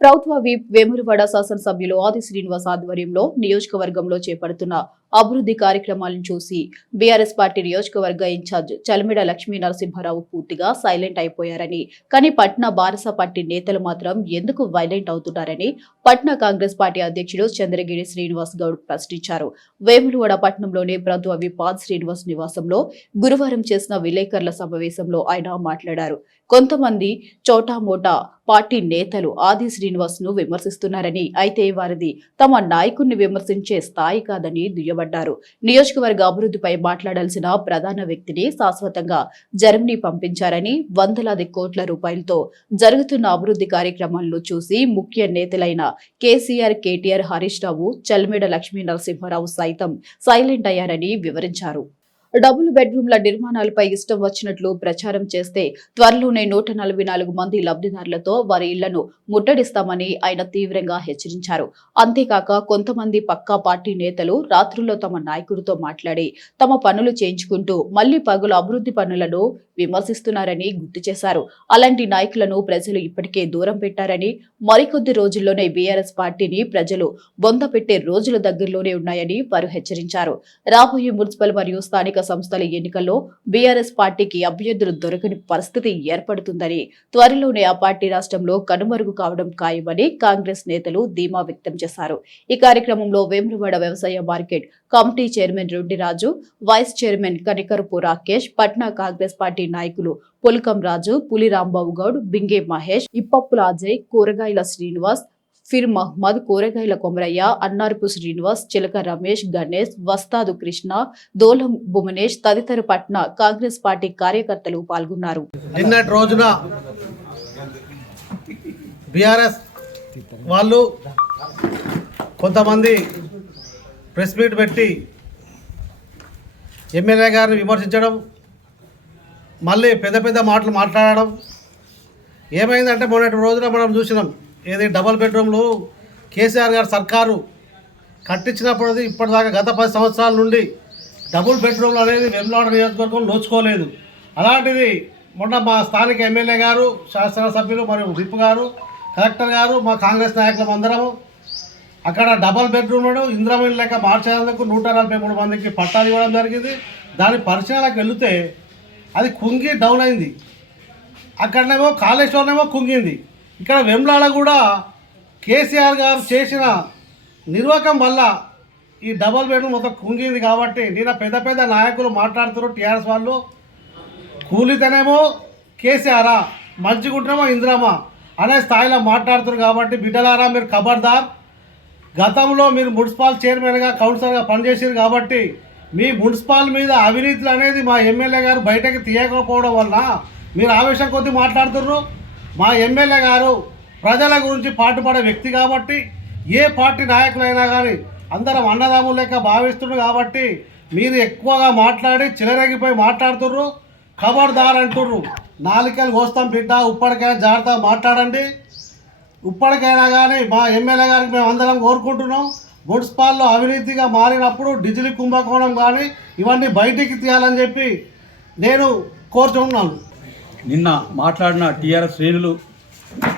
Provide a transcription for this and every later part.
ప్రభుత్వ విప్ వేములవాడ శాసనసభ్యులు ఆది శ్రీనివాస్ ఆధ్వర్యంలో నియోజకవర్గంలో చేపడుతున్న అభివృద్ధి కార్యక్రమాలను చూసి బీఆర్ఎస్ పార్టీ నియోజకవర్గ ఇన్ఛార్జ్ చలమిడ లక్ష్మీ నరసింహారావు పూర్తిగా సైలెంట్ అయిపోయారని కానీ పట్నా బారస పార్టీ నేతలు మాత్రం ఎందుకు వైలెంట్ అవుతున్నారని పట్నా కాంగ్రెస్ పార్టీ అధ్యక్షుడు చంద్రగిరి శ్రీనివాస్ గౌడ్ ప్రశ్నించారు. వేములవాడ పట్టణంలోని ప్రభుత్వ పాద్ శ్రీనివాస్ నివాసంలో గురువారం చేసిన విలేకరుల సమావేశంలో ఆయన మాట్లాడారు. కొంతమంది చోటామోటా పార్టీ నేతలు ఆది శ్రీనివాస్ను విమర్శిస్తున్నారని అయితే వారిది తమ నాయకుణ్ణి విమర్శించే స్థాయి కాదని దుయ్యబడ్డారు నియోజకవర్గ అభివృద్ధిపై మాట్లాడాల్సిన ప్రధాన వ్యక్తిని శాశ్వతంగా జర్మనీ పంపించారని వందలాది కోట్ల రూపాయలతో జరుగుతున్న అభివృద్ధి కార్యక్రమాలను చూసి ముఖ్య నేతలైన కేసీఆర్ కేటీఆర్ హరీష్ రావు చల్మేడ లక్ష్మీ నరసింహారావు సైతం సైలెంట్ అయ్యారని వివరించారు. డబుల్ బెడ్రూమ్ల నిర్మాణాలపై ఇష్టం వచ్చినట్లు ప్రచారం చేస్తే త్వరలోనే నూట నలభై నాలుగు మంది లబ్ధిదారులతో వారి ఇళ్ళను ముట్టడిస్తామని ఆయన తీవ్రంగా హెచ్చరించారు. అంతేకాక కొంతమంది పక్కా పార్టీ నేతలు రాత్రుల్లో తమ నాయకుడితో మాట్లాడి తమ పనులు చేయించుకుంటూ మళ్ళీ పగులు అభివృద్ధి పనులను విమర్శిస్తున్నారని గుర్తు చేశారు. అలాంటి నాయకులను ప్రజలు ఇప్పటికే దూరం పెట్టారని మరికొద్ది రోజుల్లోనే బీఆర్ఎస్ పార్టీని ప్రజలు బొంద పెట్టే రోజుల దగ్గరలోనే ఉన్నాయని వారు హెచ్చరించారు. రాబోయే మున్సిపల్ మరియు స్థానిక సంస్థల ఎన్నికల్లో బీఆర్ఎస్ పార్టీకి అభ్యర్థులు దొరకని పరిస్థితి ఏర్పడుతుందని త్వరలోనే ఆ పార్టీ రాష్ట్రంలో కనుమరుగు కావడం ఖాయమని కాంగ్రెస్ నేతలు ధీమా వ్యక్తం చేశారు. ఈ కార్యక్రమంలో వేములవాడ వ్యవసాయ market committee chairman Reddiraju vice chairman Kanikarapu Rakesh Patna Congress party నాయకులు పులకం రాజు పులి రాంబాబు గౌడ్ బింగే మహేష్ ఇప్పప్పుల అజయ్ కూరగాయల శ్రీనివాస్ ఫిర్ మహ్మద్ కూరగాయల కొమరయ్య అన్నారపు శ్రీనివాస్ చిలక రమేష్ గణేష్ వస్తాదు కృష్ణ దోలం భువనేష్ తదితర పట్న కాంగ్రెస్ పార్టీ కార్యకర్తలు పాల్గొన్నారు. నిన్నటి రోజున బీఆర్ఎస్ వాళ్ళు కొంతమంది ప్రెస్ మీట్ పెట్టి ఎమ్మెల్యే గారిని విమర్శించడం మళ్ళీ పెద్ద పెద్ద మాటలు మాట్లాడడం ఏమైందంటే మొన్నటి రోజున మనం చూసినాం ఏది డబల్ బెడ్రూమ్లు కేసీఆర్ గారు సర్కారు కట్టించినప్పుడు ఇప్పటిదాకా గత పది సంవత్సరాల నుండి డబుల్ బెడ్రూమ్లు అనేది వెమ్లాడ నియోజకవర్గం నోచుకోలేదు. అలాంటిది మొన్న మా స్థానిక ఎమ్మెల్యే గారు శాసనసభ్యులు మరియు విప్ గారు కలెక్టర్ గారు మా కాంగ్రెస్ నాయకులం అందరము అక్కడ డబల్ బెడ్రూమ్లను ఇంద్రమణి లెక్క మార్చేందుకు నూట నలభై మూడు మందికి పట్టాలు ఇవ్వడం జరిగింది. దాని పరిశీలనకు వెళితే అది కుంగి డౌన్ అయింది. అక్కడనేమో కాళేశ్వరనేమో కుంగింది. ఇక్కడ వెమ్లాడ కూడా కేసీఆర్ గారు చేసిన నిర్వాహకం వల్ల ఈ డబల్ బెడ్రూమ్ మొత్తం కుంగింది కాబట్టి నిన్న పెద్ద పెద్ద నాయకులు మాట్లాడుతున్నారు టీఆర్ఎస్ వాళ్ళు. కూలితేనేమో కేసీఆరా మంచిగుంటేమో ఇందిరామా అనే స్థాయిలో మాట్లాడుతున్నారు కాబట్టి బిడ్డలారా మీరు ఖబర్దార్ గతంలో మీరు మున్సిపల్ చైర్మన్గా కౌన్సిలర్గా పనిచేసారు కాబట్టి మీ మున్సిపాల్ మీద అవినీతులు అనేది మా ఎమ్మెల్యే గారు బయటకు తీయకపోవడం వల్ల మీరు ఆవేశం కొద్దీ మాట్లాడుతున్నారు. మా ఎమ్మెల్యే గారు ప్రజల గురించి పాటుపడే వ్యక్తి కాబట్టి ఏ పార్టీ నాయకులైనా కానీ అందరం అన్నదమ్ములు లెక్క భావిస్తున్నారు కాబట్టి మీరు ఎక్కువగా మాట్లాడి చిలరగిపోయి మాట్లాడుతుర్రు ఖబర్దార్ అంటుర్రు నాలికలు కోస్తాం బిడ్డ ఉప్పటికైనా జాగ్రత్తగా మాట్లాడండి. ఇప్పటికైనా కానీ మా ఎమ్మెల్యే గారికి మేము అందరం కోరుకుంటున్నాం. మున్సిపాల్లో అవినీతిగా మారినప్పుడు డిజిల్ కుంభకోణం కానీ ఇవన్నీ బయటికి తీయాలని చెప్పి నేను కోరుతున్నాను నిన్న మాట్లాడిన టీఆర్ఎస్ శ్రేణులు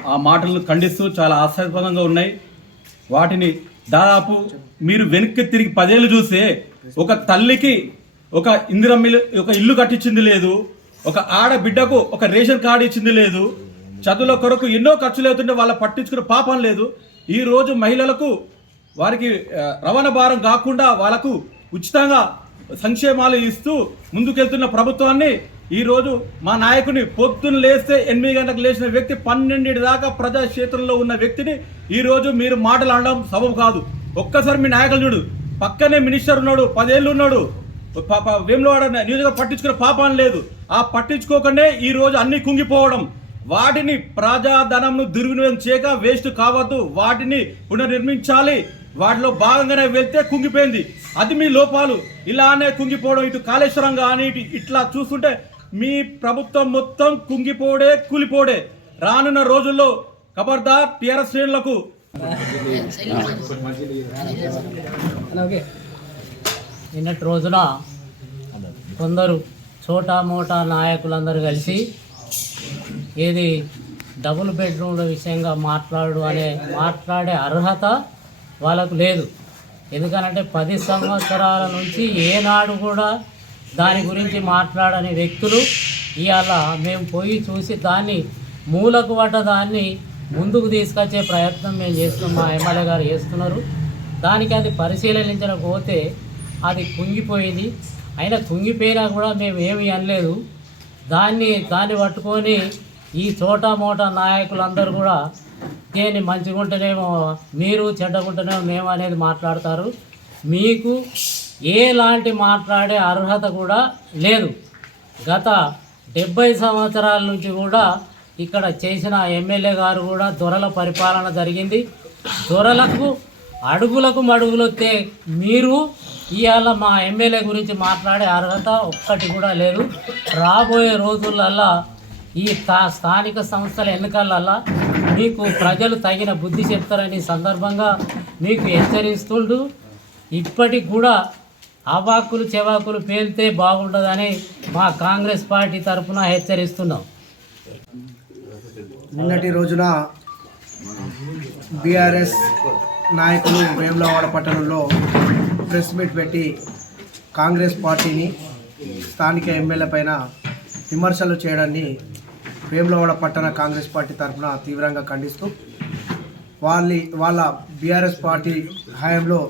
ఆ మాటలను ఖండిస్తూ చాలా ఆశాస్పదంగా ఉన్నాయి. వాటిని దాదాపు మీరు వెనక్కి తిరిగి పదేళ్ళు చూస్తే ఒక తల్లికి ఒక ఇందిరమ్మిలు ఒక ఇల్లు కట్టించింది లేదు. ఒక ఆడబిడ్డకు ఒక రేషన్ కార్డు ఇచ్చింది లేదు. చదువుల కొరకు ఎన్నో ఖర్చులు అవుతుంటే వాళ్ళ పట్టించుకునే పాపం లేదు. ఈరోజు మహిళలకు వారికి రవాణా భారం కాకుండా వాళ్ళకు ఉచితంగా సంక్షేమాలు ఇస్తూ ముందుకెళ్తున్న ప్రభుత్వాన్ని ఈరోజు మా నాయకుని పొద్దున్న లేస్తే ఎనిమిది గంటలకు లేచిన వ్యక్తి పన్నెండు దాకా ప్రజా క్షేత్రంలో ఉన్న వ్యక్తిని ఈరోజు మీరు మాటలు అనడం సబబు కాదు. ఒక్కసారి మీ నాయకులు చూడు. పక్కనే మినిస్టర్ ఉన్నాడు పదేళ్ళు ఉన్నాడు. వేములవాడ నియోజకవర్గం పట్టించుకునే పాపాన్ని లేదు. ఆ పట్టించుకోకనే ఈ రోజు అన్ని కుంగిపోవడం. వాటిని ప్రజాధనంను దుర్వినియోగం చేయక వేస్ట్ కావద్దు. వాటిని పునర్నిర్మించాలి. వాటిలో భాగంగానే వెళ్తే కుంగిపోయింది. అది మీ లోపాలు. ఇలానే కుంగిపోవడం ఇటు కాళేశ్వరం కానీ ఇటు ఇట్లా చూస్తుంటే మీ ప్రభుత్వం మొత్తం కుంగిపోడే కూలిపోడే. రానున్న రోజుల్లో ఖబర్దార్ టీఆర్ఎస్ శ్రేణులకు. నిన్నటి రోజున కొందరు చోటా మోటా నాయకులందరూ కలిసి ఏది డబుల్ బెడ్రూమ్ల విషయంగా మాట్లాడు అనే మాట్లాడే అర్హత వాళ్ళకు లేదు. ఎందుకనంటే పది సంవత్సరాల నుంచి ఏనాడు కూడా దాని గురించి మాట్లాడని వ్యక్తులు ఇవాళ మేము పోయి చూసి దాన్ని మూలకు పడ్డ దాన్ని ముందుకు తీసుకొచ్చే ప్రయత్నం మేము చేస్తున్నాం. మా ఎమ్మెల్యే గారు చేస్తున్నారు. దానికి అది పరిశీలించకపోతే అది కుంగిపోయింది. అయినా కుంగిపోయినా కూడా మేము ఏమీ అనలేదు. దాన్ని దాన్ని పట్టుకొని ఈ చోటా మోటా నాయకులందరూ కూడా దేన్ని మంచిగుంటేనేమో మీరు చెడ్డగుంటేనేమో మేము అనేది మాట్లాడతారు. మీకు ఏలాంటి మాట్లాడే అర్హత కూడా లేదు. గత డెబ్బై సంవత్సరాల నుంచి కూడా ఇక్కడ చేసిన ఎమ్మెల్యే గారు కూడా దొరల పరిపాలన జరిగింది. దొరలకు అడుగులకు మడుగులొత్తే మీరు ఇవాళ మా ఎమ్మెల్యే గురించి మాట్లాడే అర్హత ఒక్కటి కూడా లేదు. రాబోయే రోజులల్లా ఈ స్థా- స్థానిక సంస్థల ఎన్నికలల్లా మీకు ప్రజలు తగిన బుద్ధి చెప్తారని సందర్భంగా మీకు హెచ్చరిస్తుంటూ ఇప్పటికి కూడా అవాకులు చెవాకులు పేలితే బాగుండదని మా కాంగ్రెస్ పార్టీ తరఫున హెచ్చరిస్తున్నాం. నిన్నటి రోజున బీఆర్ఎస్ నాయకులు వేములవాడ పట్టణంలో ప్రెస్ మీట్ పెట్టి కాంగ్రెస్ పార్టీని స్థానిక ఎమ్మెల్యే పైన విమర్శలు చేయడాన్ని వేములవాడ పట్టణ కాంగ్రెస్ పార్టీ తరఫున తీవ్రంగా ఖండిస్తూ వాళ్ళ వాళ్ళ బీఆర్ఎస్ పార్టీ హయాంలో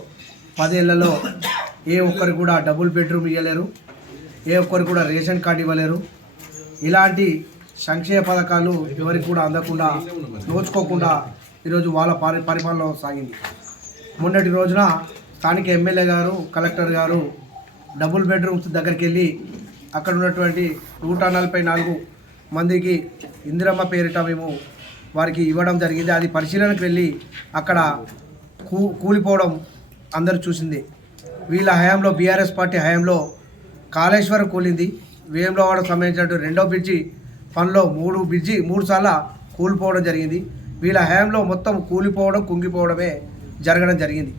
పదేళ్ళలో ఏ ఒక్కరు కూడా డబుల్ బెడ్రూమ్ ఇవ్వలేరు ఏ ఒక్కరు కూడా రేషన్ కార్డు ఇవ్వలేరు. ఇలాంటి సంక్షేమ పథకాలు ఎవరికి కూడా అందకుండా దోచుకోకుండా ఈరోజు వాళ్ళ పరి పరిపాలన సాగింది. మొన్నటి రోజున స్థానిక ఎమ్మెల్యే గారు కలెక్టర్ గారు డబుల్ బెడ్రూమ్స్ దగ్గరికి వెళ్ళి అక్కడ ఉన్నటువంటి నూట నలభై నాలుగు మందికి ఇందిరమ్మ పేరిట మేము వారికి ఇవ్వడం జరిగింది. అది పరిశీలనకు వెళ్ళి అక్కడ కూ కూలిపోవడం అందరూ చూసింది. వీళ్ళ హయాంలో బీఆర్ఎస్ పార్టీ హయాంలో కాళేశ్వరం కూలింది. వేములవాడ సంబంధించినట్టు రెండో బ్రిడ్జి పనిలో మూడు బ్రిడ్జి మూడు సార్లు కూలిపోవడం జరిగింది. వీళ్ళ హయాంలో మొత్తం కూలిపోవడం కుంగిపోవడమే జరగడం జరిగింది.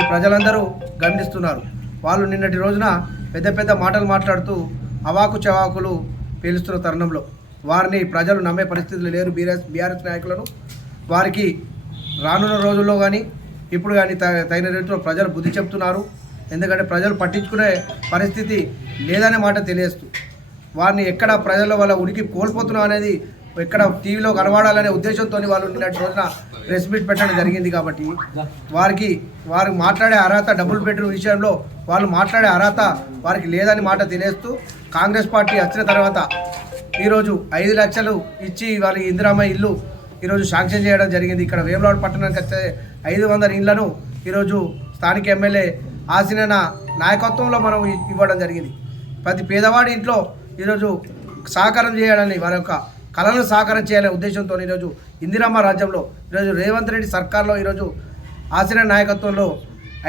ఈ ప్రజలందరూ గమనిస్తున్నారు. వాళ్ళు నిన్నటి రోజున పెద్ద పెద్ద మాటలు మాట్లాడుతూ అవాకు చవాకులు పేలుస్తున్న తరుణంలో వారిని ప్రజలు నమ్మే పరిస్థితులు లేరు. బీఆర్ఎస్ బీఆర్ఎస్ నాయకులను వారికి రానున్న రోజుల్లో కానీ ఇప్పుడు కానీ త- తగిన రీతిలో ప్రజలు బుద్ధి చెప్తున్నారు. ఎందుకంటే ప్రజలు పట్టించుకునే పరిస్థితి లేదనే మాట తెలియస్తూ. వారిని ఎక్కడ ప్రజల వల్ల ఉనికి కోల్పోతున్నాం అనేది ఎక్కడ టీవీలో కనబడాలనే ఉద్దేశంతో వాళ్ళు నిన్నటి రోజున ప్రెస్ మీట్ పెట్టడం జరిగింది కాబట్టి వారికి వారు మాట్లాడే అర్హత డబుల్ బెడ్రూమ్ విషయంలో వాళ్ళు మాట్లాడే అర్హత వారికి లేదని మాట తెలియస్తూ కాంగ్రెస్ పార్టీ వచ్చిన తర్వాత ఈరోజు ఐదు లక్షలు ఇచ్చి వారి ఇందిరామ్మ ఇల్లు ఈరోజు శాంక్షన్ చేయడం జరిగింది. ఇక్కడ వేములవాడ పట్టణానికి వచ్చే ఐదు వందల ఇళ్ళను ఈరోజు స్థానిక ఎమ్మెల్యే ఆసిన నాయకత్వంలో మనం ఇవ్వడం జరిగింది. ప్రతి పేదవాడి ఇంట్లో ఈరోజు సహకారం చేయాలని వారి యొక్క కళను సహకారం చేయాలనే ఉద్దేశంతో ఈరోజు ఇందిరమ్మ రాజ్యంలో ఈరోజు రేవంత్ రెడ్డి సర్కార్లో ఈరోజు ఆసిన నాయకత్వంలో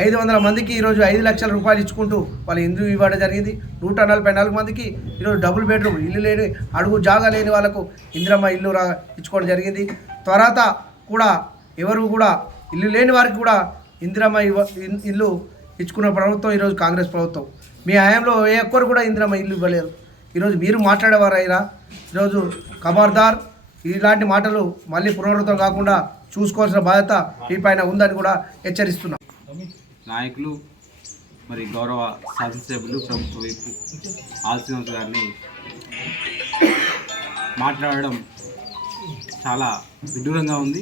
ఐదు వందల మందికి ఈరోజు ఐదు లక్షల రూపాయలు ఇచ్చుకుంటూ వాళ్ళు ఇందు ఇవ్వడం జరిగింది? నూట నలభై నాలుగు మందికి ఈరోజు డబుల్ బెడ్రూమ్ ఇల్లు లేని అడుగు జాగా లేని వాళ్ళకు ఇందిరమ్మ ఇల్లు రా ఇచ్చుకోవడం జరిగింది. తర్వాత కూడా ఎవరు కూడా ఇల్లు లేని వారికి కూడా ఇందిరమ్మ ఇవ్వ ఇల్లు ఇచ్చుకున్న ప్రభుత్వం ఈరోజు కాంగ్రెస్ ప్రభుత్వం. మీ హయాంలో ఏ ఒక్కరు కూడా ఇందిరమ్మ ఇల్లు ఇవ్వలేదు ఈరోజు మీరు మాట్లాడేవారైనా ఈరోజు ఖబర్దార్ ఇలాంటి మాటలు మళ్ళీ పునరావృతం కాకుండా చూసుకోవాల్సిన బాధ్యత మీ పైన ఉందని కూడా హెచ్చరిస్తున్నాం. నాయకులు మరి గౌరవ శాసనసభ్యులు ప్రభుత్వ వైపు ఆల్సిన గారిని మాట్లాడడం చాలా విడ్డూరంగా ఉంది.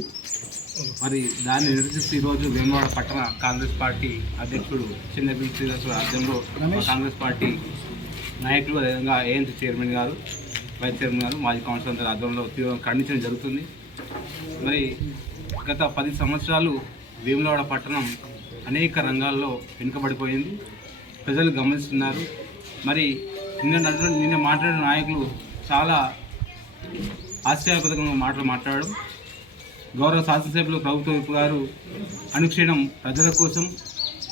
మరి దాన్ని నిరసిస్తూ ఈరోజు వేమవాడ పట్టణ కాంగ్రెస్ పార్టీ అధ్యక్షుడు చిన్నపల్లి శ్రీనివాసరావు ఆధ్వర్యంలో మా కాంగ్రెస్ పార్టీ నాయకులు అదేవిధంగా ఏఎన్సీ చైర్మన్ గారు వైస్ చైర్మన్ గారు మాజీ కౌన్సిలర్ ఆధ్వర్యంలో తీవ్రంగా ఖండించడం జరుగుతుంది. మరి గత పది సంవత్సరాలు వేములవాడ పట్టణం అనేక రంగాల్లో వెనుకబడిపోయింది. ప్రజలు గమనిస్తున్నారు. మరి నిన్న నిన్న మాట్లాడిన నాయకులు చాలా ఆశ్చర్యపదకంగా మాటలు మాట్లాడడం. గౌరవ శాసనసభ్యులు ప్రభుత్వ విప్ గారు అనుక్షణం ప్రజల కోసం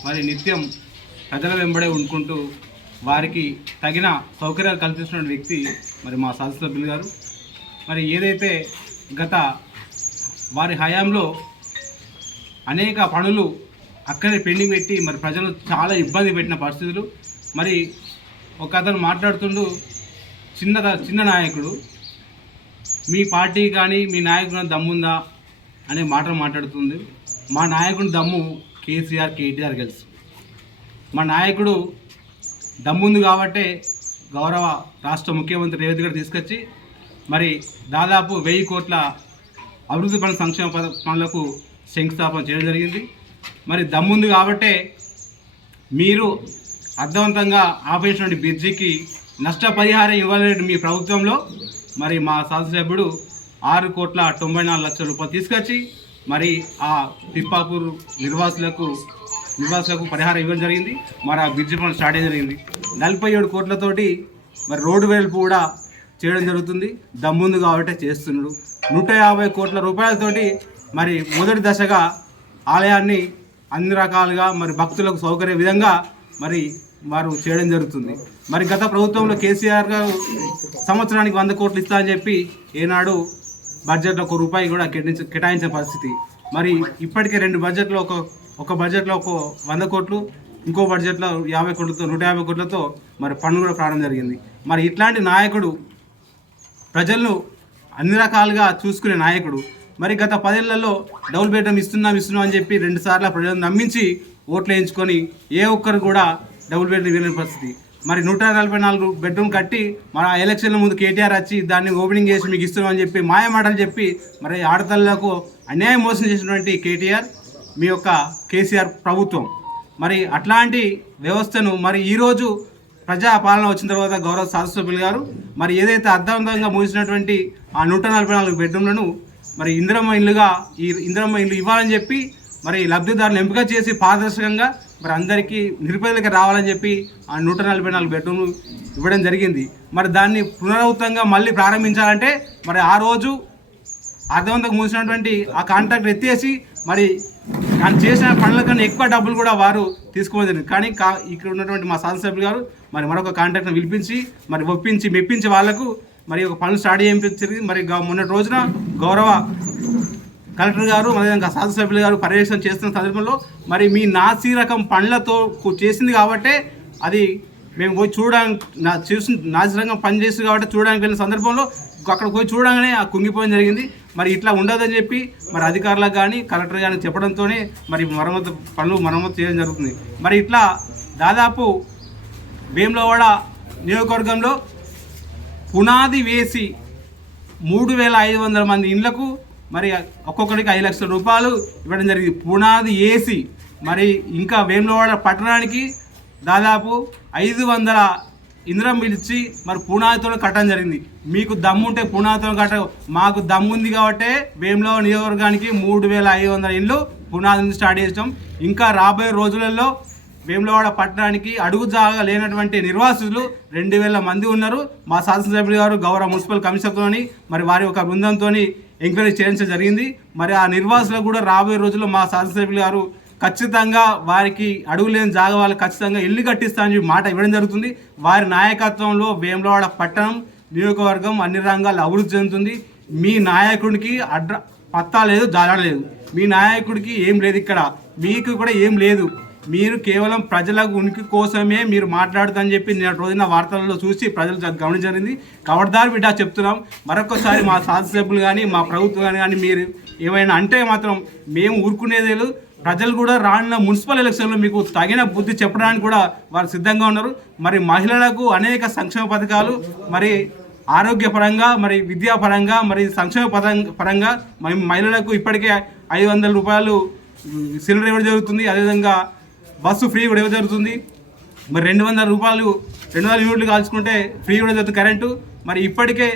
మరి నిత్యం ప్రజల వెంబడే ఉండుకుంటూ వారికి తగిన సౌకర్యాలు కల్పిస్తున్న వ్యక్తి మరి మా శాసనసభ్యులు గారు. మరి ఏదైతే గత వారి హయాంలో అనేక పనులు అక్కడే పెండింగ్ పెట్టి మరి ప్రజలు చాలా ఇబ్బంది పెట్టిన పరిస్థితులు. మరి ఒక అతను మాట్లాడుతుండు చిన్న చిన్న నాయకుడు. మీ పార్టీ కానీ మీ నాయకుడు దమ్ముందా? అనే మాటలు మాట్లాడుతుంది. మా నాయకుడి దమ్ము కేసీఆర్ కేటీఆర్ గెలుసు. మా నాయకుడు దమ్ముంది కాబట్టే గౌరవ రాష్ట్ర ముఖ్యమంత్రి రేవంత్ గారు తీసుకొచ్చి మరి దాదాపు వెయ్యి కోట్ల అభివృద్ధి పనుల సంక్షేమ పనులకు శంకుస్థాపన చేయడం జరిగింది. మరి దమ్ముంది కాబట్టే మీరు అర్థవంతంగా ఆపేసినటువంటి బ్రిడ్జికి నష్టపరిహారం ఇవ్వాలని మీ ప్రభుత్వంలో. మరి మా శాసనసభ్యుడు ఆరు కోట్ల తొంభై నాలుగు లక్షల రూపాయలు తీసుకొచ్చి మరి ఆ తిప్పాపూర్ నిర్వాసులకు నివాసులకు పరిహారం ఇవ్వడం జరిగింది. మరి ఆ బ్రిడ్జి పనులు స్టార్ట్ చేయడం జరిగింది. నలభై ఏడు కోట్లతోటి మరి రోడ్డు వేలుపు కూడా చేయడం జరుగుతుంది. దమ్ముంది కాబట్టి చేస్తున్నాడు. నూట యాభై కోట్ల రూపాయలతోటి మరి మొదటి దశగా ఆలయాన్ని అన్ని రకాలుగా మరి భక్తులకు సౌకర్య విధంగా మరి వారు చేయడం జరుగుతుంది. మరి గత ప్రభుత్వంలో కేసీఆర్ గారు సంవత్సరానికి వంద కోట్లు ఇస్తా అని చెప్పి ఏనాడు బడ్జెట్లో ఒక రూపాయి కూడా కేటాయించ కేటాయించిన పరిస్థితి. మరి ఇప్పటికే రెండు బడ్జెట్లో ఒక ఒక బడ్జెట్లో ఒక వంద కోట్లు ఇంకో బడ్జెట్లో యాభై కోట్లతో నూట యాభై కోట్లతో మరి పన్ను కూడా ప్రారంభం జరిగింది. మరి ఇట్లాంటి నాయకుడు ప్రజలను అన్ని రకాలుగా చూసుకునే నాయకుడు మరి గత పదేళ్ళలో డబుల్ బెడ్రూమ్ ఇస్తున్నాం ఇస్తున్నాం అని చెప్పి రెండు సార్లు ప్రజలను నమ్మించి ఓట్లు వేయించుకొని ఏ ఒక్కరు కూడా డబుల్ బెడ్రూమ్ ఇవ్వలేని పరిస్థితి. మరి నూట నలభై నాలుగు బెడ్రూమ్ కట్టి మన ఆ ఎలక్షన్ల ముందు కేటీఆర్ వచ్చి దాన్ని ఓపెనింగ్ చేసి మీకు ఇస్తున్నామని చెప్పి మాయ మాటలు చెప్పి మరి ఆడతలకు అన్యాయం మోసం చేసినటువంటి కేటీఆర్ మీ యొక్క కేసీఆర్ ప్రభుత్వం. మరి అట్లాంటి వ్యవస్థను మరి ఈరోజు ప్రజాపాలన వచ్చిన తర్వాత గౌరవ శాసనసభ్యులు గారు మరి ఏదైతే అర్థవంతంగా ముగిసినటువంటి ఆ నూట నలభై నాలుగు బెడ్రూమ్లను మరి ఇందిరమ్మ ఇల్లుగా ఈ ఇందిరమ్మ ఇల్లు ఇవ్వాలని చెప్పి మరి లబ్ధిదారులు ఎంపిక చేసి పారదర్శకంగా మరి అందరికీ నిరుపేదలకు రావాలని చెప్పి ఆ నూట నలభై నాలుగు బెడ్రూమ్లు ఇవ్వడం జరిగింది. మరి దాన్ని పునరావృతంగా మళ్ళీ ప్రారంభించాలంటే మరి ఆ రోజు అర్థవంతంగా మూసినటువంటి ఆ కాంట్రాక్ట్ ఎత్తేసి మరి దాన్ని చేసిన పనుల కన్నా ఎక్కువ డబ్బులు కూడా వారు తీసుకోవడం జరిగింది. కానీ కా ఇక్కడ ఉన్నటువంటి మా శాసనసభ్యులు గారు మరి మరొక కాంట్రాక్ట్ని పిలిపించి మరి ఒప్పించి మెప్పించి వాళ్ళకు మరి ఒక పనులు స్టార్ట్ చేయించింది మరి గ- మొన్నటి రోజున గౌరవ కలెక్టర్ గారు అదేవిధంగా శాసనసభ్యులు గారు పర్యవేక్షణ చేస్తున్న సందర్భంలో మరి మీ నాసి రకం పండ్లతో చేసింది కాబట్టే అది మేము పోయి చూడడానికి నా చూసి నాసి రకం పని చేస్తుంది కాబట్టి చూడడానికి వెళ్ళిన సందర్భంలో అక్కడ పోయి చూడగానే ఆ కుంగిపోవడం జరిగింది. మరి ఇట్లా ఉండదని చెప్పి మరి అధికారులకు కానీ కలెక్టర్ కానీ చెప్పడంతోనే మరి మరమ్మతు పనులు మరమ్మతు చేయడం జరుగుతుంది. మరి ఇట్లా దాదాపు భీమలవాడ నియోజకవర్గంలో పునాది వేసి మూడు వేల ఐదు వందల మంది ఇండ్లకు మరి ఒక్కొక్కరికి ఐదు లక్షల రూపాయలు ఇవ్వడం జరిగింది. పునాది వేసి మరి ఇంకా వేములవాడ పట్టణానికి దాదాపు ఐదు వందల ఇంద్రం పిలిచి మరి పునాదితో కట్టడం జరిగింది. మీకు దమ్ముంటే పునాదితో కట్ట మాకు దమ్ముంది కాబట్టి వేములవాడ నియోజకవర్గానికి మూడు వేల ఐదు వందల ఇళ్ళు పునాది నుంచి స్టార్ట్ చేసాం ఇంకా రాబోయే రోజులలో వేములవాడ పట్టణానికి అడుగు జాగా లేనటువంటి నిర్వాసితులు రెండు వేల మంది ఉన్నారు. మా శాసనసభ్యులు గారు గౌరవ మున్సిపల్ కమిషన్తోని మరి వారి ఒక బృందంతో ఎంక్వైరీ చేయించడం జరిగింది. మరి ఆ నిర్వాసులకు కూడా రాబోయే రోజుల్లో మా శాసనసభ్యులు గారు ఖచ్చితంగా వారికి అడుగులేని జాగ వాళ్ళు ఖచ్చితంగా ఇల్లు కట్టిస్తానని మాట ఇవ్వడం జరుగుతుంది. వారి నాయకత్వంలో వేములవాడ పట్టణం నియోజకవర్గం అన్ని రంగాల్లో అభివృద్ధి చెందుతుంది. మీ నాయకుడికి అడ్ర పత్తా లేదు జాడ లేదు. మీ నాయకుడికి ఏం లేదు ఇక్కడ. మీకు కూడా ఏం లేదు. మీరు కేవలం ప్రజలకు ఉనికి కోసమే మీరు మాట్లాడుతుందని చెప్పి నేను రోజున వార్తలలో చూసి ప్రజలు గమనించరింది కవర్దారు బిడ్డ చెప్తున్నాం. మరొకసారి మా శాసనసభ్యులు కానీ మా ప్రభుత్వం కానీ మీరు ఏమైనా అంటే మాత్రం మేము ఊరుకునేది లేదు. ప్రజలు కూడా రానున్న మున్సిపల్ ఎలక్షన్లో మీకు తగిన బుద్ధి చెప్పడానికి కూడా వారు సిద్ధంగా ఉన్నారు. మరి మహిళలకు అనేక సంక్షేమ పథకాలు మరి ఆరోగ్యపరంగా మరి విద్యాపరంగా మరి సంక్షేమ పరంగా పరంగా మరి మహిళలకు ఇప్పటికే ఐదు వందల రూపాయలు సిలిండర్ ఇవ్వడం జరుగుతుంది. అదేవిధంగా బస్సు ఫ్రీ కూడా ఇవ్వడం జరుగుతుంది. మరి రెండు వందల రూపాయలు రెండు వందల యూనిట్లు కాల్చుకుంటే ఫ్రీ కూడా జరుగుతుంది కరెంటు. మరి ఇప్పటికే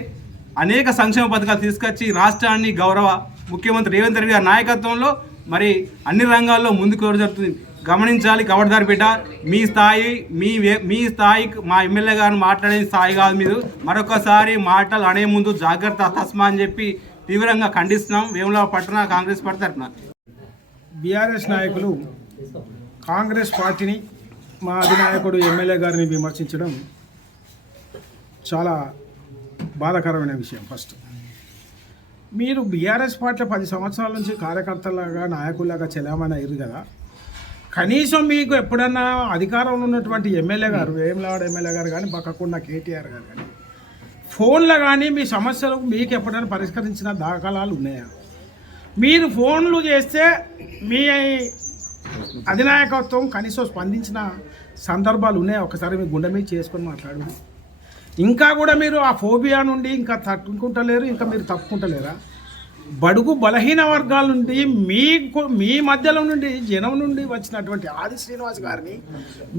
అనేక సంక్షేమ పథకాలు తీసుకొచ్చి రాష్ట్రాన్ని గౌరవ ముఖ్యమంత్రి రేవంత్ రెడ్డి గారి నాయకత్వంలో మరి అన్ని రంగాల్లో ముందుకు జరుగుతుంది. గమనించాలి కబడ్దారి బిడ్డ మీ స్థాయి మీ మీ స్థాయి మా ఎమ్మెల్యే గారు మాట్లాడే స్థాయి కాదు మీరు. మరొకసారి మాటలు అనే ముందు జాగ్రత్త తస్మా అని చెప్పి తీవ్రంగా ఖండిస్తున్నాం. వేముల పట్టణ కాంగ్రెస్ పార్టీ తరఫున. బీఆర్ఎస్ నాయకులు కాంగ్రెస్ పార్టీని మా అధినాయకుడు ఎమ్మెల్యే గారిని విమర్శించడం చాలా బాధాకరమైన విషయం ఫస్ట్. మీరు బీఆర్ఎస్ పార్టీ పది సంవత్సరాల నుంచి కార్యకర్తలాగా నాయకులాగా చెలామణి అయ్యారు కదా. కనీసం మీకు ఎప్పుడన్నా అధికారంలో ఉన్నటువంటి ఎమ్మెల్యే గారు వేములవాడ ఎమ్మెల్యే గారు కానీ పక్కకుండా కేటీఆర్ గారు కానీ ఫోన్లో కానీ మీ సమస్యలు మీకు ఎప్పుడైనా పరిష్కరించిన దాఖలాలు ఉన్నాయా? మీరు ఫోన్లు చేస్తే మీ అధినాయకత్వం కనీసం స్పందించిన సందర్భాలు ఉన్నాయి? ఒకసారి మీ గుండె మీద చేసుకొని మాట్లాడు ఇంకా కూడా మీరు ఆ ఫోబియా నుండి ఇంకా తట్టుకుంటలేరు ఇంకా మీరు తప్పుకుంటలేరా? బడుగు బలహీన వర్గాల నుండి మీకు మీ మధ్యలో నుండి జనం నుండి వచ్చినటువంటి ఆది శ్రీనివాస్ గారిని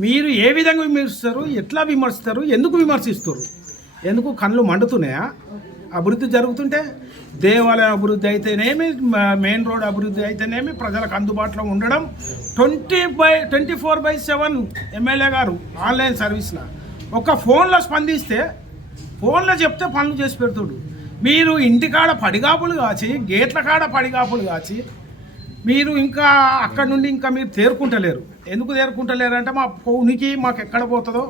మీరు ఏ విధంగా విమర్శిస్తారు? ఎట్లా విమర్శిస్తారు? ఎందుకు విమర్శిస్తారు? ఎందుకు కళ్ళు మండుతున్నాయా? అభివృద్ధి జరుగుతుంటే దేవాలయ అభివృద్ధి అయితేనేమి మెయిన్ రోడ్ అభివృద్ధి అయితేనేమి ప్రజలకు అందుబాటులో ఉండడం. Twenty by twenty four by seven MLA గారు ఆన్లైన్ సర్వీస్లో. ఒక ఫోన్లో స్పందిస్తే ఫోన్లో చెప్తే పనులు చేసి పెడుతుడు. మీరు ఇంటికాడ పడిగాపులు కాచి గేట్ల కాడ పడిగాపులు కాచి మీరు ఇంకా అక్కడ నుండి ఇంకా మీరు తేరుకుంటలేరు. ఎందుకు తేరుకుంటలేరు అంటే మా ఉనికి మాకు ఎక్కడ పోతుందో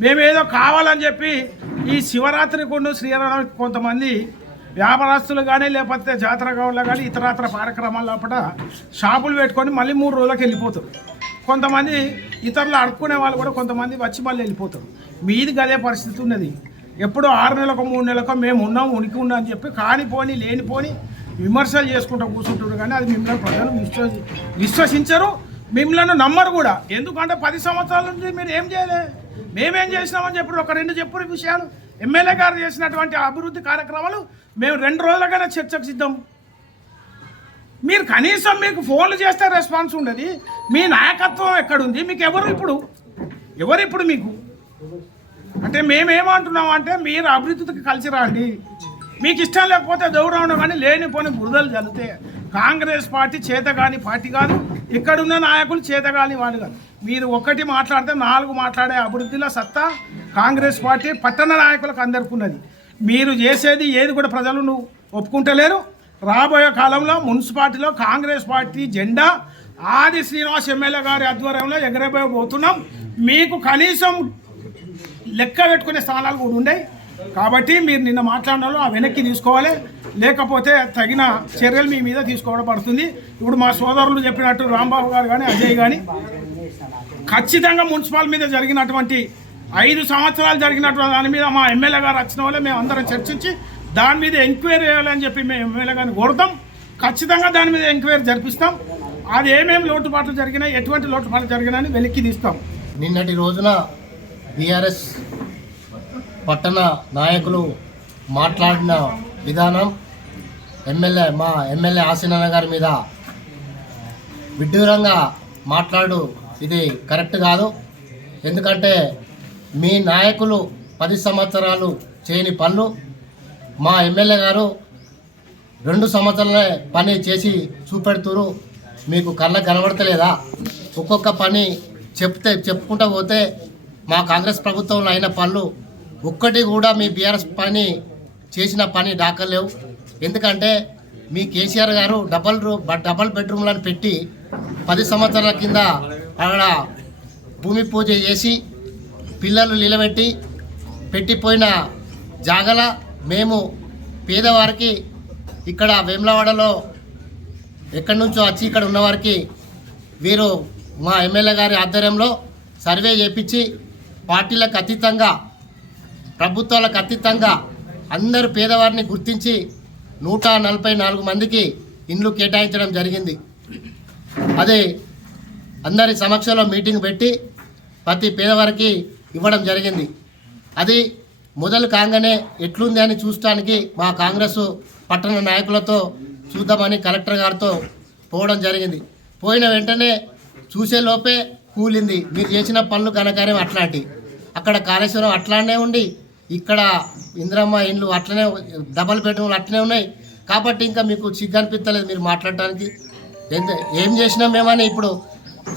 మేమేదో కావాలని చెప్పి ఈ శివరాత్రి కొండు శ్రీరామ కొంతమంది వ్యాపారస్తులు కానీ లేకపోతే జాతర కావాల కానీ ఇతరత్ర కార్యక్రమాల లోపల షాపులు పెట్టుకొని మళ్ళీ మూడు రోజులకు వెళ్ళిపోతారు. కొంతమంది ఇతరులు అడుక్కునే వాళ్ళు కూడా కొంతమంది వచ్చి మళ్ళీ వెళ్ళిపోతారు. మీది గదే పరిస్థితి ఉన్నది. ఎప్పుడో ఆరు నెలలకు మూడు నెలలకు మేము ఉన్నాం ఉనికి ఉన్నాం అని చెప్పి కానిపోని లేనిపోని విమర్శలు చేసుకుంటూ కూర్చుంటాడు కానీ అది మిమ్మల్ని ప్రజలు విశ్వసి విశ్వసించరు. మిమ్మల్ని నమ్మరు కూడా. ఎందుకంటే పది సంవత్సరాల నుంచి మీరు ఏం చేయలేదు మేమేం చేసినామని చెప్పి ఒక రెండు చెప్పు విషయాలు ఎమ్మెల్యే గారు చేసినటువంటి అభివృద్ధి కార్యక్రమాలు మేము రెండు రోజులుగానే చర్చకు సిద్ధం. మీరు కనీసం మీకు ఫోన్లు చేస్తే రెస్పాన్స్ ఉండదు. మీ నాయకత్వం ఎక్కడుంది? మీకు ఎవరు ఇప్పుడు? ఎవరు ఇప్పుడు మీకు? అంటే మేమేమంటున్నాం అంటే మీరు అభివృద్ధికి కలిసి రండి. మీకు ఇష్టం లేకపోతే దౌరవం కానీ లేనిపోని బురదలు చల్లితే కాంగ్రెస్ పార్టీ చేతగాని పార్టీ కాదు. ఇక్కడున్న నాయకులు చేతగాని వాళ్ళు కాదు. మీరు ఒకటి మాట్లాడితే నాలుగు మాట్లాడే అభివృద్ధిలో సత్తా కాంగ్రెస్ పార్టీ పట్టణ నాయకులకు అందరికున్నది. మీరు చేసేది ఏది కూడా ప్రజలు నువ్వు ఒప్పుకుంటలేరు. రాబోయే కాలంలో మున్సిపాలిటీలో కాంగ్రెస్ పార్టీ జెండా ఆది శ్రీనివాస్ ఎమ్మెల్యే గారి ఆధ్వర్యంలో ఎగరబోతున్నాం. మీకు కనీసం లెక్క పెట్టుకునే స్థానాలు కూడా ఉన్నాయి కాబట్టి మీరు నిన్న మాట్లాడినాలో ఆ వెనక్కి తీసుకోవాలి. లేకపోతే తగిన చర్యలు మీ మీద తీసుకోవడం పడుతుంది. ఇప్పుడు మా సోదరులు చెప్పినట్టు రాంబాబు గారు కానీ అజయ్ కానీ ఖచ్చితంగా మున్సిపల్ మీద జరిగినటువంటి ఐదు సంవత్సరాలు జరిగినటువంటి దాని మీద మా ఎమ్మెల్యే గారు వచ్చిన వాళ్ళే మేము అందరం చర్చించి దాని మీద ఎంక్వైరీ చేయాలని చెప్పి మేము ఎమ్మెల్యే గారిని కోరుతాం. ఖచ్చితంగా దాని మీద ఎంక్వైరీ జరిపిస్తాం. అది ఏమేమి లోటుపాట్లు జరిగినాయి ఎటువంటి లోటుపాట్లు జరిగినాయని వెలికి తీస్తాం. నిన్నటి రోజున బీఆర్ఎస్ పట్టణ నాయకులు మాట్లాడిన విధానం ఎమ్మెల్యే మా ఎమ్మెల్యే ఆసీనన్న గారి మీద విడ్డూరంగా మాట్లాడు ఇది కరెక్ట్ కాదు. ఎందుకంటే మీ నాయకులు పది సంవత్సరాలు చేయని పనులు మా ఎమ్మెల్యే గారు రెండు సంవత్సరాలే పని చేసి చూపెడుతురు. మీకు కళ్ళ కనబడతలేదా? ఒక్కొక్క పని చెప్తే చెప్పుకుంటూ పోతే మా కాంగ్రెస్ ప్రభుత్వంలో అయిన పనులు ఒక్కటి కూడా మీ బీఆర్ఎస్ పని చేసిన పని దాఖలేవు. ఎందుకంటే మీ కేసీఆర్ గారు డబల్ రూ డబల్ బెడ్రూమ్లను పెట్టి పది సంవత్సరాల కింద అక్కడ భూమి పూజ చేసి పిల్లలు నిలబెట్టి పెట్టిపోయిన జాగల మేము పేదవారికి ఇక్కడ వేములవాడలో ఎక్కడి నుంచో వచ్చి ఇక్కడ ఉన్నవారికి వీరు మా ఎమ్మెల్యే గారి ఆధ్వర్యంలో సర్వే చేపించి పార్టీలకు అతీతంగా ప్రభుత్వాలకు అతీతంగా అందరు పేదవారిని గుర్తించి నూట నలభై నాలుగు మందికి ఇండ్లు కేటాయించడం జరిగింది. అదే అందరి సమక్షంలో మీటింగ్ పెట్టి ప్రతి పేదవారికి ఇవ్వడం జరిగింది. అది మొదలు కాగానే ఎట్లుంది అని చూడటానికి మా కాంగ్రెస్ పట్టణ నాయకులతో చూద్దామని కలెక్టర్ గారితో పోవడం జరిగింది. పోయిన వెంటనే చూసే లోపే కూలింది. మీరు చేసిన పనులు ఘనకార్యం అట్లాంటి. అక్కడ కాళేశ్వరం అట్లానే ఉండి ఇక్కడ ఇంద్రమ్మ ఇండ్లు అట్లనే డబల్ బెడ్రూమ్లు అట్లనే ఉన్నాయి. కాబట్టి ఇంకా మీకు చిగ్గు అనిపించలేదు మీరు మాట్లాడటానికి. ఎంత- ఏం చేసినాం మేమని ఇప్పుడు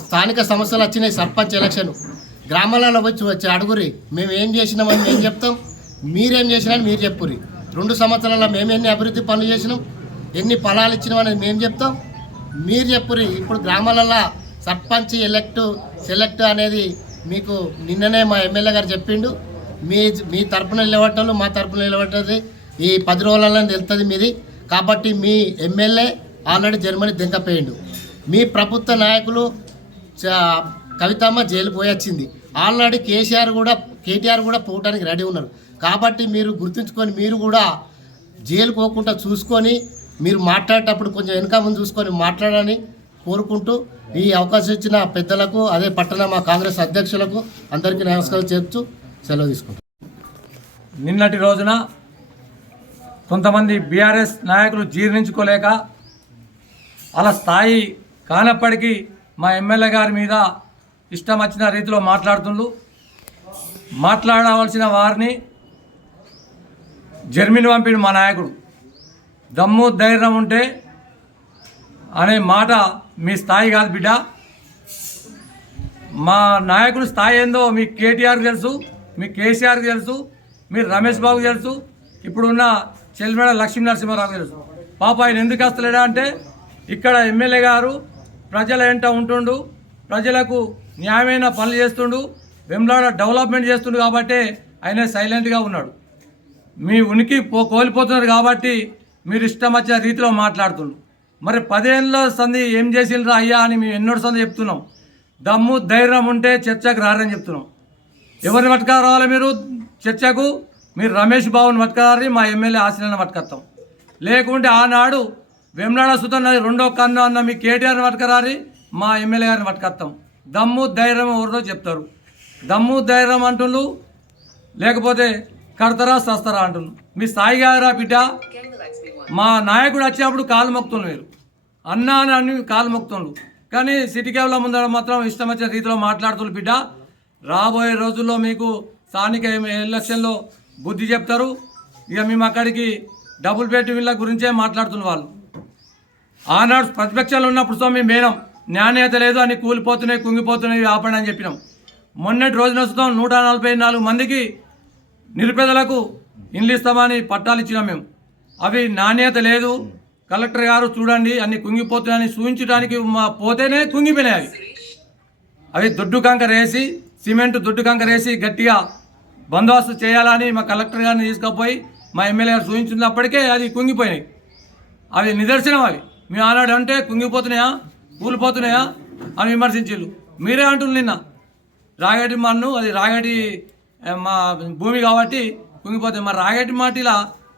స్థానిక సమస్యలు వచ్చినాయి సర్పంచ్ ఎలక్షన్. గ్రామాలలో వచ్చి వచ్చి అడుగురి మేము ఏం చేసినామని మేము చెప్తాం. మీరేం చేసినారని మీరు చెప్పురి. రెండు సంవత్సరాల్లో మేము ఎన్ని అభివృద్ధి పనులు చేసినాం ఎన్ని ఫలాలు ఇచ్చినామని మేము చెప్తాం. మీరు చెప్పురి ఇప్పుడు గ్రామాలలో సర్పంచ్ ఎలెక్ట్ సెలెక్ట్ అనేది మీకు నిన్ననే మా ఎమ్మెల్యే గారు చెప్పిండు. మీ మీ తరపున నిలబడ్డాలు మా తరపున నిలబడ్డది. ఈ పది రోజులలో తెలుస్తుంది మీది. కాబట్టి మీ ఎమ్మెల్యే ఆల్రెడీ జర్మనీ దింకపోయిండు మీ ప్రభుత్వ నాయకులు కవితమ్మ జైలు పోయొచ్చింది. ఆల్రెడీ కేసీఆర్ కూడా కేటీఆర్ కూడా పోవడానికి రెడీ ఉన్నారు. కాబట్టి మీరు గుర్తుంచుకొని మీరు కూడా జైలు పోకుండా చూసుకొని మీరు మాట్లాడేటప్పుడు కొంచెం వెనుక ముందు చూసుకొని మాట్లాడని కోరుకుంటూ ఈ అవకాశం ఇచ్చిన పెద్దలకు అదే పట్టణ మా కాంగ్రెస్ అధ్యక్షులకు అందరికీ నమస్కారం చెప్తూ సెలవు తీసుకుంటాం నిన్నటి రోజున కొంతమంది బీఆర్ఎస్ నాయకులు జీర్ణించుకోలేక అలా స్థాయి కానప్పటికీ మా ఎమ్మెల్యే గారి మీద ఇష్టం వచ్చిన రీతిలో మాట్లాడుతుండ్రు. మాట్లాడవలసిన వారిని జర్మనీ పంపిడు మా నాయకుడు. దమ్ము ధైర్యం ఉంటే అనే మాట మీ స్థాయి కాదు బిడ్డ. మా నాయకుడు స్థాయి ఏందో మీ కేటీఆర్ తెలుసు మీ కేసీఆర్ తెలుసు మీరు రమేష్ బాబు తెలుసు ఇప్పుడున్న చెల్లిమేడ లక్ష్మీ నరసింహారావు తెలుసు. పాప ఆయన ఎందుకు వస్తలేడా అంటే ఇక్కడ ఎమ్మెల్యే గారు ప్రజల వెంట ఉంటుండు ప్రజలకు న్యాయమైన పనులు చేస్తుండు వెమ్లాడ డెవలప్మెంట్ చేస్తుండు కాబట్టి ఆయన సైలెంట్గా ఉన్నాడు. మీ ఉనికి పో కోల్పోతున్నారు కాబట్టి మీరు ఇష్టం వచ్చిన రీతిలో మాట్లాడుతుండ్రు మరి పదేళ్ళ సంధి ఏం చేసిండ్రా అయ్యా అని మేము ఎన్నో సంది చెప్తున్నాం. దమ్ము ధైర్యం ఉంటే చర్చకు రారని చెప్తున్నాం. ఎవరిని పట్టుక రావాలి మీరు? చర్చకు? మీరు రమేష్ బాబుని పట్టుకురారని మా ఎమ్మెల్యే ఆశీలను పట్టుకొస్తాం. లేకుంటే ఆనాడు వెమ్లాడ సుతన్న రెండో కన్ను అన్న మీ కేటీఆర్ని పట్టుకరారి మా ఎమ్మెల్యే గారిని పట్టుకొస్తాం. దమ్ము ధైర్యం ఎవరిదో చెప్తారు. దమ్ము ధైర్యం అంటుండ్రు లేకపోతే కడతారా సస్తారా అంటున్నారు మీ స్థాయి గారా బిడ్డ మా నాయకుడు వచ్చేటప్పుడు కాలు మొక్కుతున్నారు మీరు. అన్నా అని అన్ని కాలు మొక్కుతుండ్రు. కానీ సిటీ కేవల ముందర మాత్రం ఇష్టం వచ్చిన రీతిలో మాట్లాడుతున్నారు బిడ్డ. రాబోయే రోజుల్లో మీకు స్థానిక ఎలక్షన్లో బుద్ధి చెప్తారు. ఇక మేము అక్కడికి డబుల్ బెడ్ వీళ్ళ గురించే మాట్లాడుతున్న వాళ్ళు. ఆనాడు ప్రతిపక్షాలు ఉన్నప్పుడు స్వామి మేనం. నాణ్యత లేదు అని కూలిపోతున్నాయి కుంగిపోతున్నాయి ఆపండి అని చెప్పినాం. మొన్నటి రోజున వస్తాం నూట నలభై నాలుగు మందికి నిరుపేదలకు ఇండ్లు ఇస్తామని పట్టాలు ఇచ్చినాం మేము. అవి నాణ్యత లేదు. కలెక్టర్ గారు చూడండి అన్ని కుంగిపోతున్నాయని చూపించడానికి మా పోతేనే కుంగిపోయినాయి అవి. అవి దొడ్డు కంకర వేసి సిమెంట్ దొడ్డు కంకర వేసి గట్టిగా బందోబస్తు చేయాలని మా కలెక్టర్ గారిని తీసుకుపోయి మా ఎమ్మెల్యే గారు చూపించినప్పటికే అది కుంగిపోయినాయి. అవి నిదర్శనం అవి. మీ ఆనాడు అంటే కుంగిపోతున్నాయా? కూలిపోతున్నాయా? అని విమర్శించారు మీరే అంటున్నారు నిన్న. రాగటి మన్ను అది రాగటి మా భూమి కాబట్టి కుంగిపోతుంది. మరి రాగటి మాటిలా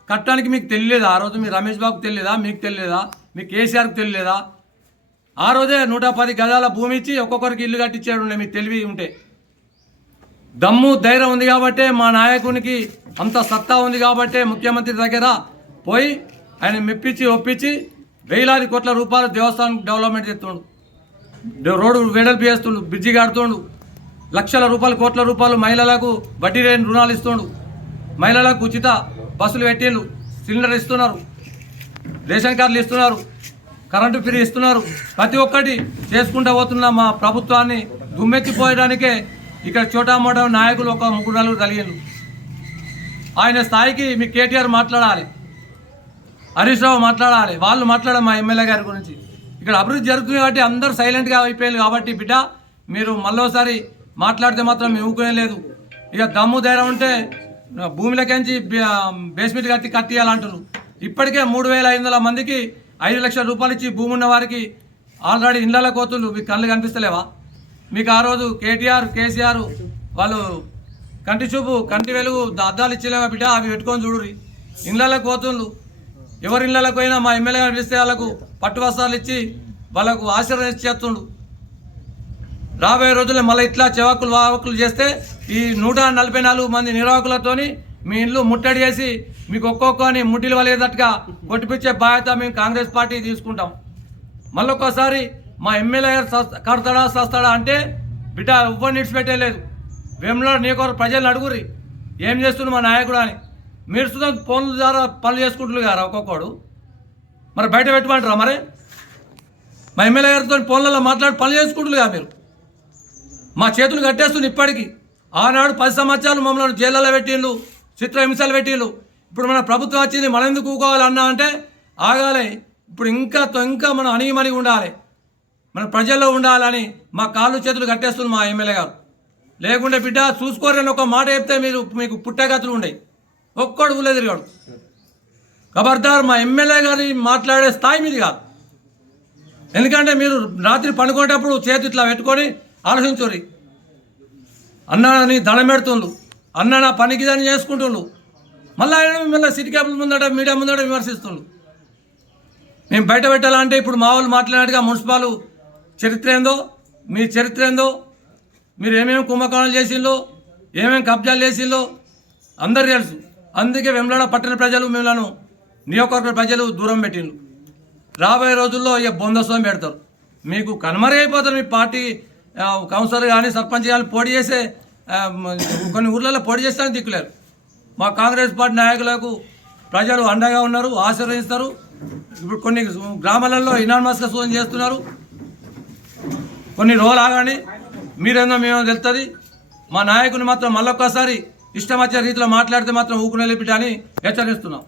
కట్టడానికి మీకు తెలియలేదా? ఆ రోజు మీ రమేష్ బాబుకు తెలియదా మీకు తెలియలేదా? మీ కేసీఆర్కి తెలియలేదా? ఆ రోజే నూట పది గజాల భూమి ఇచ్చి ఒక్కొక్కరికి ఇల్లు కట్టించాడు ఉండే మీకు తెలివి ఉంటే. దమ్ము ధైర్యం ఉంది కాబట్టే మా నాయకునికి అంత సత్తా ఉంది కాబట్టే ముఖ్యమంత్రి దగ్గర పోయి ఆయన మెప్పించి ఒప్పించి వేలాది కోట్ల రూపాయలు దేవస్థానం డెవలప్మెంట్ చేస్తుండు. రోడ్డు వెడల్పు చేస్తుండు బ్రిడ్జి కడుతుండు. లక్షల రూపాయలు కోట్ల రూపాయలు మహిళలకు వడ్డీ లేని రుణాలు ఇస్తుండు. మహిళలకు ఉచిత బస్సులు పెట్టిండు సిలిండర్ ఇస్తున్నారు రేషన్ కార్డులు ఇస్తున్నారు కరెంటు ఫ్రీ ఇస్తున్నారు. ప్రతి ఒక్కటి చేసుకుంటూ పోతున్న మా ప్రభుత్వాన్ని దుమ్మెత్తిపోయడానికే ఇక్కడ చోటామోటా నాయకులు ఒక ముగ్గురు నలుగురు కలిగిండు ఆయన స్థాయికి మీ కేటీఆర్ మాట్లాడాలి. హరీష్ రావు మాట్లాడాలి. వాళ్ళు మాట్లాడాలి మా ఎమ్మెల్యే గారి గురించి. ఇక్కడ అభివృద్ధి జరుగుతుంది కాబట్టి అందరూ సైలెంట్గా అయిపోయారు కాబట్టి బిడ్డ మీరు మళ్ళోసారి మాట్లాడితే మాత్రం మేము ఊకునే లేదు. ఇక దమ్ము ధైర్యం ఉంటే భూమిలోకించి బేస్మెంట్ కట్టి కట్టియాలంటారు ఇప్పటికే మూడు వేల ఐదు వందల మందికి ఐదు లక్షల రూపాయలు ఇచ్చి భూమి ఉన్న వారికి ఆల్రెడీ ఇళ్ళ కోతులు మీకు కళ్ళు కనిపిస్తలేవా? మీకు ఆ రోజు కేటీఆర్ కేసీఆర్ వాళ్ళు కంటి చూపు కంటి వెలుగు అద్దాలు ఇచ్చలేమా బిడ్డ? అవి పెట్టుకొని చూడురి ఇండ్లలో కోతులు ఎవరి ఇళ్ళకి పోయినా మా ఎమ్మెల్యే గారు పిలిస్తే వాళ్ళకు పట్టువస్త్రాలు ఇచ్చి వాళ్ళకు ఆశీర్వాదం చేస్తుండు. రాబోయే రోజుల్లో మళ్ళీ ఇట్లా చెవాకులు వాకులు చేస్తే ఈ నూట నలభై నాలుగు మంది నిర్వాహకులతోని మీ ఇల్లు ముట్టడి చేసి మీకు ఒక్కొక్కని ముట్టిలు వలేదట్టుగా కొట్టిపించే బాధ్యత మేము కాంగ్రెస్ పార్టీ తీసుకుంటాం. మళ్ళొక్కసారి మా ఎమ్మెల్యే గారు కడతాడా సస్తాడా అంటే బిడ్డ ఎవ్వరిని ఇడిచిపెట్టలేదు వేములో నీకొరు ప్రజలు అడుగురి ఏం చేస్తున్నారు మా నాయకుడు అని. మీరు సుధా ఫోన్ల ద్వారా పనులు చేసుకుంటున్నారు కదా ఒక్కొక్కడు. మరి బయట పెట్టుకుంటారా మరి? మా ఎమ్మెల్యే గారితో ఫోన్లలో మాట్లాడి పనులు చేసుకుంటున్నారు కదా మీరు. మా చేతులు కట్టేస్తుంది ఇప్పటికీ. ఆనాడు పది సంవత్సరాలు మమ్మల్ని జైళ్ళలో పెట్టిండు చిత్ర హింసలు పెట్టిండు. ఇప్పుడు మన ప్రభుత్వం వచ్చింది మనం ఎందుకు ఊకోవాలన్నా అంటే ఆగాలి. ఇప్పుడు ఇంకా ఇంకా మనం అణిగిమణిగి ఉండాలి. మన ప్రజల్లో ఉండాలని మా కాళ్ళు చేతులు కట్టేస్తుంది మా ఎమ్మెల్యే గారు. లేకుంటే బిడ్డ చూసుకోరని ఒక మాట చెప్తే మీరు మీకు పుట్టగతులు ఉండేవి ఒక్కడు ఊళ్ళో తిరిగాడు. ఖబర్దార్ మా ఎమ్మెల్యే గారి మాట్లాడే స్థాయి మీది కాదు. ఎందుకంటే మీరు రాత్రి పండుకునేటప్పుడు చేతి ఇట్లా పెట్టుకొని ఆలోచించుర్రి అన్నాని దండం అన్న నా పనికి దాన్ని చేసుకుంటుండు. మళ్ళీ ఆయన మళ్ళీ సిటీ క్యాపిటల్ ముందట మీడియా ముందట విమర్శిస్తుండు. మేము బయట పెట్టాలంటే ఇప్పుడు మా వాళ్ళు మాట్లాడినట్టుగా మున్సిపాలు చరిత్ర ఏందో మీ చరిత్ర ఏందో మీరు ఏమేమి కుంభకోణాలు చేసిందో ఏమేమి కబ్జాలు చేసిందో అందరు తెలుసు. అందుకే వెమ్లాడ పట్టణ ప్రజలు మిమ్మల్ని నియోజకవర్గ ప్రజలు దూరం పెట్టిండు రాబోయే రోజుల్లో ఇక బొందస్వం పెడతారు. మీకు కనుమరైపోతారు మీ పార్టీ కౌన్సిలర్ కానీ సర్పంచ్ కానీ పోటీ చేసే కొన్ని ఊర్లలో పోటీ చేస్తారని దిక్కులేరు. మా కాంగ్రెస్ పార్టీ నాయకులకు ప్రజలు అండగా ఉన్నారు ఆశీర్వదిస్తారు. ఇప్పుడు కొన్ని గ్రామాలలో ఇనానమస్గా సూచన చేస్తున్నారు. కొన్ని రోజులు ఆగాని మీరేందో మేమో తెలుస్తుంది మా నాయకుని మాత్రం మళ్ళొక్కసారి ఇష్టమచ్చే రీతిలో మాట్లాడితే మాత్రం ఊకునే లేపిట అని హెచ్చరిస్తున్నాం.